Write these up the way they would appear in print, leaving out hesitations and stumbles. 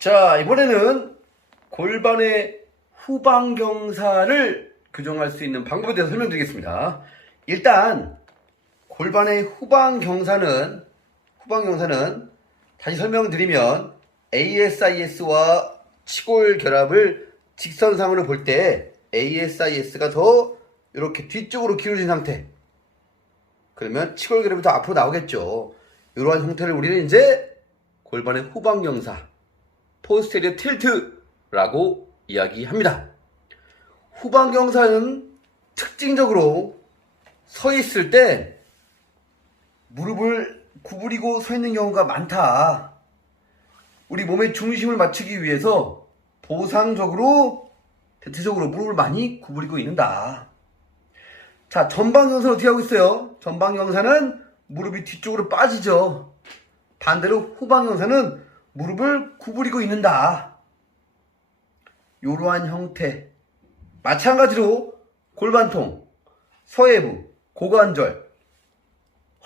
자, 이번에는 골반의 후방경사를 교정할 수 있는 방법에 대해서 설명드리겠습니다. 일단 골반의 후방경사는 다시 설명드리면 ASIS와 치골 결합을 직선상으로 볼 때 ASIS가 더 이렇게 뒤쪽으로 기울어진 상태, 그러면 치골 결합이 더 앞으로 나오겠죠. 이러한 형태를 우리는 이제 골반의 후방경사, 포스테리어 틸트라고 이야기합니다. 후방경사는 특징적으로 서 있을 때 무릎을 구부리고 서 있는 경우가 많다. 우리 몸의 중심을 맞추기 위해서 보상적으로, 대체적으로 무릎을 많이 구부리고 있는다. 자, 전방경사는 어떻게 하고 있어요? 전방경사는 무릎이 뒤쪽으로 빠지죠. 반대로 후방경사는 무릎을 구부리고 있는다. 이러한 형태. 마찬가지로 골반통, 서해부, 고관절,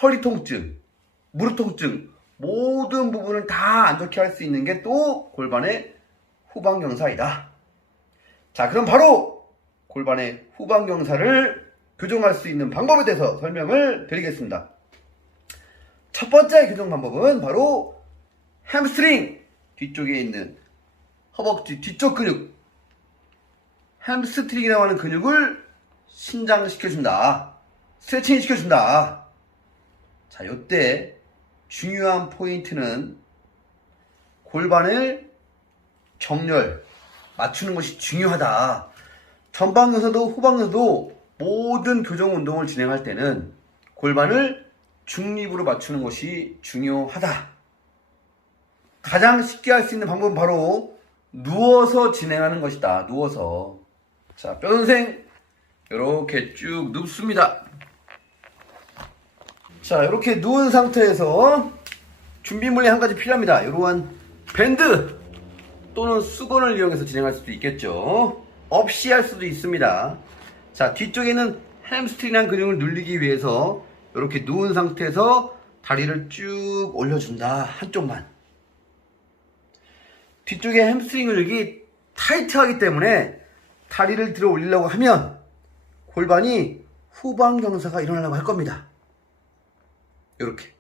허리 통증, 무릎 통증, 모든 부분을 다 안 좋게 할 수 있는 게 또 골반의 후방경사이다. 자, 그럼 바로 골반의 후방경사를 교정할 수 있는 방법에 대해서 설명을 드리겠습니다. 첫 번째 교정 방법은 바로 햄스트링 뒤쪽에 있는 허벅지 뒤쪽 근육, 햄스트링이라고 하는 근육을 신장시켜준다. 스트레칭 시켜준다. 자, 요때 중요한 포인트는 골반을 정렬, 맞추는 것이 중요하다. 전방경사도 후방경사도 모든 교정 운동을 진행할 때는 골반을 중립으로 맞추는 것이 중요하다. 가장 쉽게 할 수 있는 방법은 바로 누워서 진행하는 것이다. 누워서. 자, 뼈선생 이렇게 쭉 눕습니다. 자, 이렇게 누운 상태에서 준비물이 한 가지 필요합니다. 이러한 밴드 또는 수건을 이용해서 진행할 수도 있겠죠. 없이 할 수도 있습니다. 자, 뒤쪽에는 햄스트링이라는 근육을 눌리기 위해서 이렇게 누운 상태에서 다리를 쭉 올려준다. 한쪽만. 뒤쪽에 햄스트링 근육이 타이트하기 때문에 다리를 들어 올리려고 하면 골반이 후방경사가 일어나려고 할 겁니다. 이렇게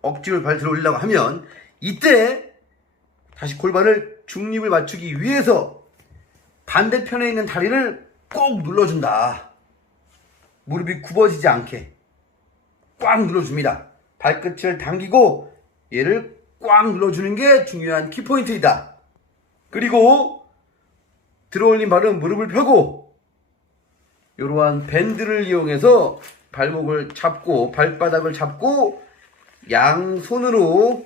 억지로 발 들어 올리려고 하면 이때 다시 골반을 중립을 맞추기 위해서 반대편에 있는 다리를 꼭 눌러준다. 무릎이 굽어지지 않게 꽉 눌러줍니다. 발끝을 당기고 얘를 꽉 눌러주는 게 중요한 키포인트이다. 그리고 들어올린 발은 무릎을 펴고 이러한 밴드를 이용해서 발목을 잡고 발바닥을 잡고 양손으로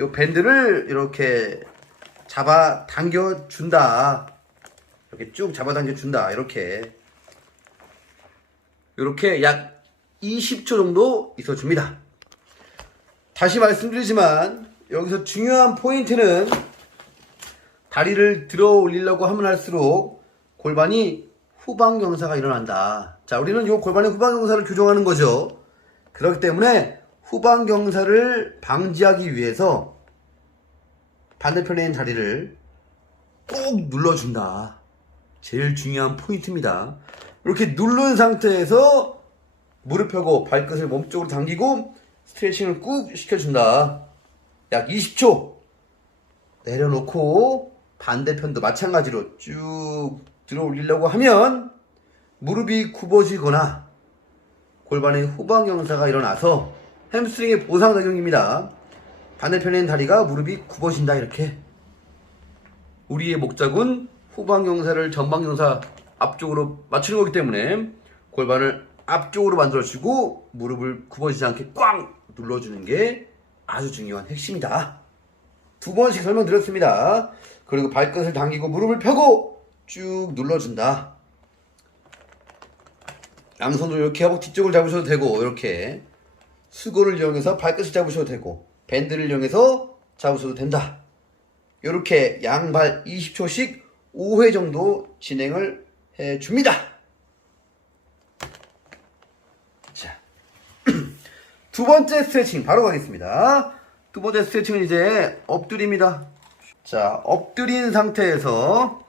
이 밴드를 이렇게 잡아 당겨 준다. 이렇게 쭉 잡아 당겨 준다. 이렇게 약 20초 정도 있어줍니다. 다시 말씀드리지만 여기서 중요한 포인트는 다리를 들어 올리려고 하면 할수록 골반이 후방경사가 일어난다. 자, 우리는 이 골반의 후방경사를 교정하는 거죠. 그렇기 때문에 후방경사를 방지하기 위해서 반대편에 있는 다리를 꼭 눌러준다. 제일 중요한 포인트입니다. 이렇게 누른 상태에서 무릎 펴고 발끝을 몸쪽으로 당기고 스트레칭을 꾹 시켜준다. 약 20초 내려놓고 반대편도 마찬가지로 쭉 들어 올리려고 하면 무릎이 굽어지거나 골반의 후방경사가 일어나서 햄스트링의 보상작용입니다. 반대편에 있는 다리가 무릎이 굽어진다. 이렇게 우리의 목적은 후방경사를 전방경사 앞쪽으로 맞추는 거기 때문에 골반을 앞쪽으로 만들어주고 무릎을 굽어지지 않게 꽉 눌러주는 게 아주 중요한 핵심이다. 두 번씩 설명드렸습니다. 그리고 발끝을 당기고 무릎을 펴고 쭉 눌러준다. 양손으로 이렇게 하고 뒤쪽을 잡으셔도 되고, 이렇게 수건을 이용해서 발끝을 잡으셔도 되고, 밴드를 이용해서 잡으셔도 된다. 이렇게 양발 20초씩 5회 정도 진행을 해줍니다. 자, 두 번째 스트레칭 바로 가겠습니다. 두 번째 스트레칭은 이제 엎드립니다. 자, 엎드린 상태에서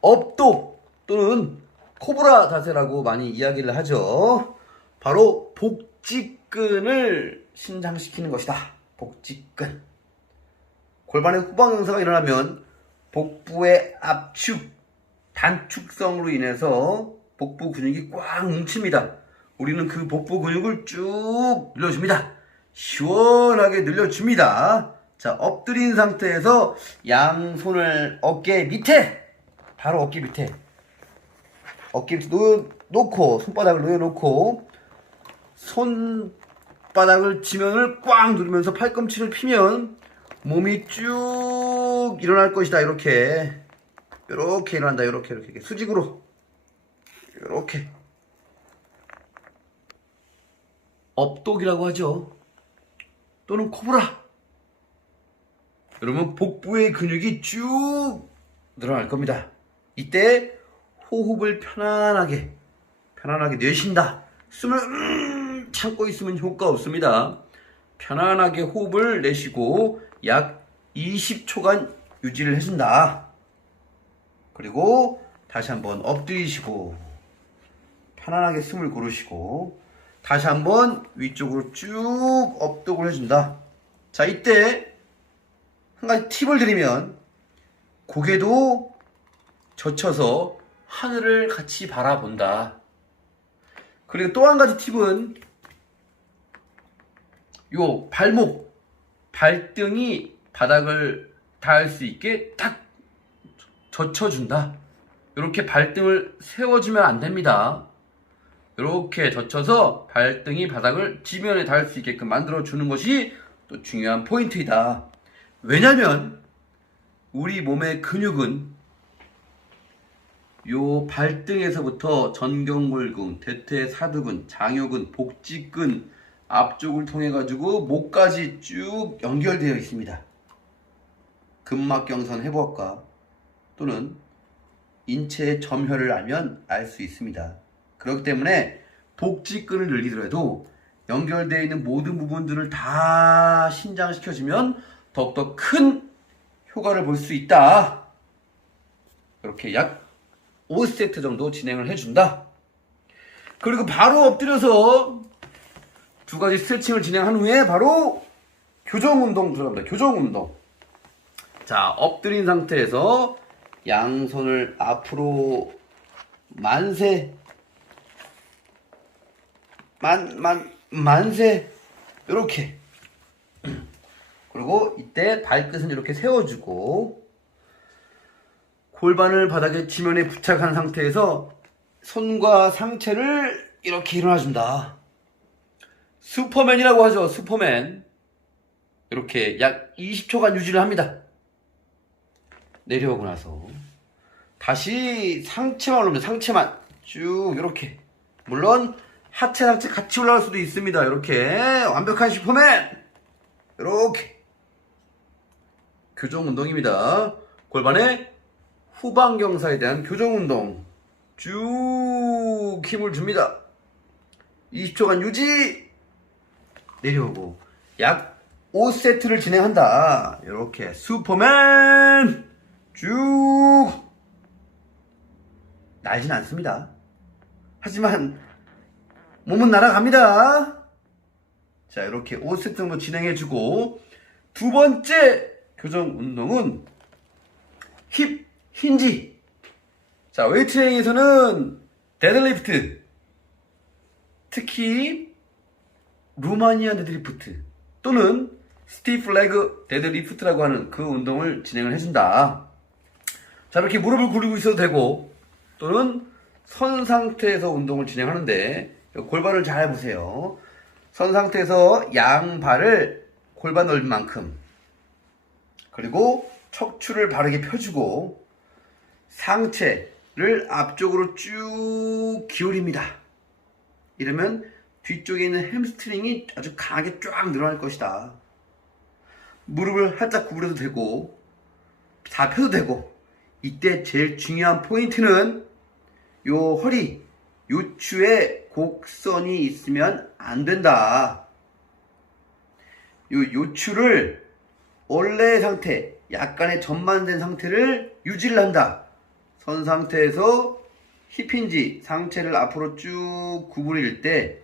업도 또는 코브라 자세라고 많이 이야기를 하죠. 바로 복직근을 신장시키는 것이다. 복직근. 골반의 후방 경사가 일어나면 복부의 압축, 단축성으로 인해서 복부 근육이 꽉 뭉칩니다. 우리는 그 복부 근육을 쭉 늘려줍니다. 시원하게 늘려줍니다. 자, 엎드린 상태에서 양손을 어깨 밑에, 바로 어깨 밑에 놓고, 손바닥을 놓여놓고, 손바닥을 지면을 꽉 누르면서 팔꿈치를 피면 몸이 쭉 일어날 것이다. 이렇게 일어난다. 이렇게 수직으로 이렇게 업독이라고 하죠. 또는 코브라. 여러분, 복부의 근육이 쭉 늘어날 겁니다. 이때 호흡을 편안하게 내쉰다. 숨을 참고 있으면 효과 없습니다. 편안하게 호흡을 내쉬고 약 20초간 유지를 해준다. 그리고 다시 한번 엎드리시고 편안하게 숨을 고르시고 다시 한번 위쪽으로 쭉 업독을 해준다. 자, 이때 한 가지 팁을 드리면 고개도 젖혀서 하늘을 같이 바라본다. 그리고 또 한 가지 팁은 요 발등이 바닥을 닿을 수 있게 딱 젖혀준다. 이렇게 발등을 세워주면 안 됩니다. 이렇게 젖혀서 발등이 바닥을 지면에 닿을 수 있게끔 만들어주는 것이 또 중요한 포인트이다. 왜냐면 우리 몸의 근육은 요 발등에서부터 전경골근, 대퇴사두근, 장요근, 복직근 앞쪽을 통해 가지고 목까지 쭉 연결되어 있습니다. 근막경선 해부학과 또는 인체의 점혈을 알면 알 수 있습니다. 그렇기 때문에 복직근을 늘리더라도 연결되어 있는 모든 부분들을 다 신장시켜주면 더욱더 큰 효과를 볼 수 있다. 이렇게 약 5세트 정도 진행을 해준다. 그리고 바로 엎드려서 두 가지 스트레칭을 진행한 후에 바로 교정운동 들어갑니다. 교정운동. 자, 엎드린 상태에서 양손을 앞으로 만세 이렇게. 그리고 이때 발끝은 이렇게 세워주고 골반을 바닥에 지면에 부착한 상태에서 손과 상체를 이렇게 일어나준다. 슈퍼맨이라고 하죠. 슈퍼맨. 이렇게 약 20초간 유지를 합니다. 내려오고 나서 다시 상체만 올립니다. 상체만 쭉 이렇게. 물론 하체 상체 같이 올라갈 수도 있습니다. 이렇게 완벽한 슈퍼맨. 이렇게 교정 운동입니다. 골반의 후방 경사에 대한 교정 운동. 쭉 힘을 줍니다. 20초간 유지. 내려오고 약 5세트를 진행한다. 이렇게 슈퍼맨 쭉 날진 않습니다. 하지만 몸은 날아갑니다. 자, 이렇게 5세트 정도 진행해주고 두 번째 교정 운동은 힙 힌지. 자, 웨이트 트레이닝에서는 데드리프트, 특히 루마니안 데드리프트 또는 스티프 레그 데드리프트라고 하는 그 운동을 진행을 해준다. 자, 이렇게 무릎을 굴리고 있어도 되고 또는 선 상태에서 운동을 진행하는데 골반을 잘 보세요. 선 상태에서 양발을 골반 넓이만큼 그리고 척추를 바르게 펴주고 상체를 앞쪽으로 쭉 기울입니다. 이러면 뒤쪽에 있는 햄스트링이 아주 강하게 쫙 늘어날 것이다. 무릎을 살짝 구부려도 되고 다 펴도 되고 이때 제일 중요한 포인트는 요 허리, 요추에 곡선이 있으면 안 된다. 요 요추를 원래의 상태, 약간의 전만된 상태를 유지를 한다. 선 상태에서 힙힌지 상체를 앞으로 쭉 구부릴 때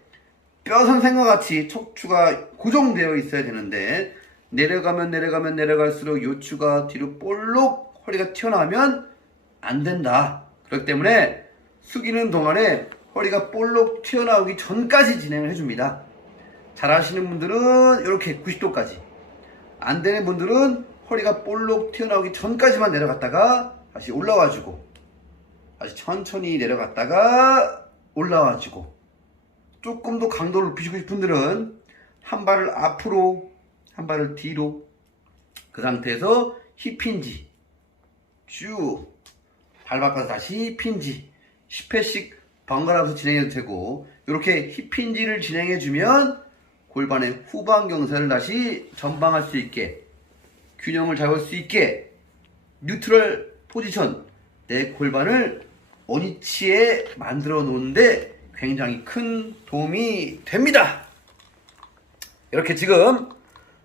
뼈 선생과 같이 척추가 고정되어 있어야 되는데 내려가면 내려갈수록 요추가 뒤로 볼록 허리가 튀어나오면 안 된다. 그렇기 때문에 숙이는 동안에 허리가 볼록 튀어나오기 전까지 진행을 해줍니다. 잘 하시는 분들은 이렇게 90도까지, 안 되는 분들은 허리가 볼록 튀어나오기 전까지만 내려갔다가 다시 올라와주고, 다시 천천히 내려갔다가 올라와주고, 조금 더 강도를 높이시고 싶은 분들은 한 발을 앞으로 한 발을 뒤로, 그 상태에서 힙힌지 쭉 발 바꿔서 다시 힙힌지 10회씩 번갈아서 진행해도 되고, 이렇게 힙힌지를 진행해주면 골반의 후방 경사를 다시 전방할 수 있게, 균형을 잡을 수 있게 뉴트럴 포지션, 내 골반을 원위치에 만들어 놓는데 굉장히 큰 도움이 됩니다. 이렇게 지금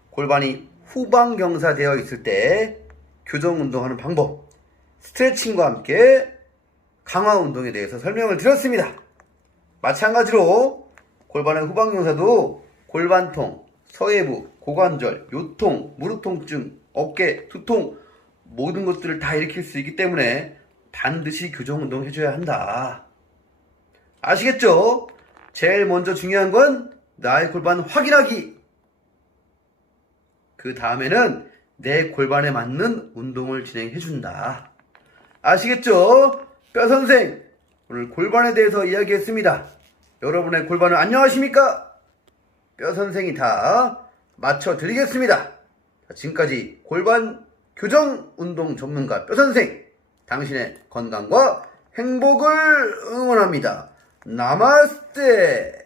골반이 후방 경사 되어 있을 때 교정 운동하는 방법, 스트레칭과 함께 강화 운동에 대해서 설명을 드렸습니다. 마찬가지로 골반의 후방 경사도 골반통, 서해부, 고관절, 요통, 무릎 통증, 어깨, 두통 모든 것들을 다 일으킬 수 있기 때문에 반드시 교정 운동 해줘야 한다. 아시겠죠? 제일 먼저 중요한 건 나의 골반 확인하기. 그 다음에는 내 골반에 맞는 운동을 진행해준다. 아시겠죠? 뼈선생, 오늘 골반에 대해서 이야기했습니다. 여러분의 골반은 안녕하십니까? 뼈선생이 다 맞춰드리겠습니다. 지금까지 골반 교정 운동 전문가 뼈선생, 당신의 건강과 행복을 응원합니다. 나마스테.